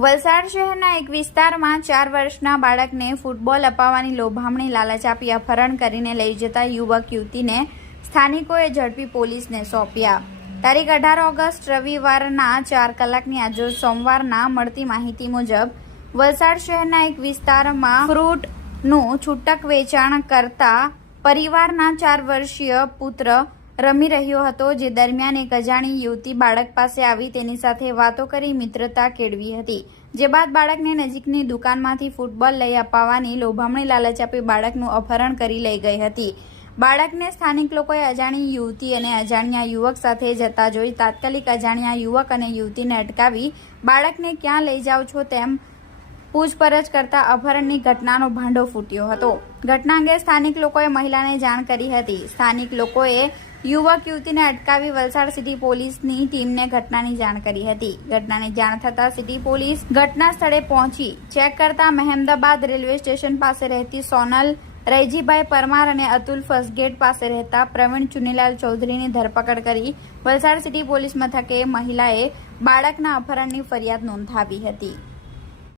વલસાડ શહેરના એક વિસ્તારમાં 4 વર્ષના બાળકને ફૂટબોલ અપાવવાની લોભામણી લાલચ આપી અપહરણ કરીને લઈ જતા યુવક યુવતીને સ્થાનિકોએ ઝડપી પોલીસને સોંપ્યા। તારીખ 18 ઓગસ્ટ રવિવારના 4 કલાકની આજરોજ સોમવારના મળતી માહિતી મુજબ વલસાડ શહેરના એક વિસ્તારમાં ફ્રૂટનું છૂટક વેચાણ કરતા પરિવારના 4 વર્ષીય પુત્ર રમી રહ્યો હતો, જે દરમિયાન એક અજાણી યુવતી બાળક પાસે આવી તેની સાથે વાતો કરી મિત્રતા કેળવી હતી, જે બાદ બાળકને નજીકની દુકાનમાંથી ફૂટબોલ લઈ અપાવવાની લોભામણી લાલચ આપી બાળકનું અપહરણ કરી લઈ ગઈ હતી। બાળકને સ્થાનિક લોકોએ અજાણી યુવતી અને અજાણ્યા યુવક સાથે જતા જોઈ તાત્કાલિક અજાણ્યા યુવક અને યુવતીને અટકાવી બાળકને ક્યાં લઈ જાઓ છો તેમ પૂછપરછ કરતા અપહરણની ઘટનાનો ભાંડો ફૂટ્યો હતો। ઘટના અંગે સ્થાનિક લોકોએ મહિલાને જાણ કરી હતી। સ્થાનિક લોકોએ યુવક યુવતીને અટકાવી વલસાડ સિટી પોલીસની ટીમને ઘટનાની જાણ કરી હતી। ઘટનાની જાણ થતાં સિટી પોલીસ ઘટના સ્થળે પહોંચી ચેક કરતા મહેમદાબાદ રેલવે સ્ટેશન પાસે રહેતી સોનલ રૈજીભાઈ પરમાર અને અતુલ ફર્સ્ટ ગેટ પાસે રહેતા પ્રવીણ ચુનીલાલ ચૌધરીની ધરપકડ કરી વલસાડ સિટી પોલીસ મથકે મહિલાએ બાળકના અપહરણની ફરિયાદ નોંધાવી હતી।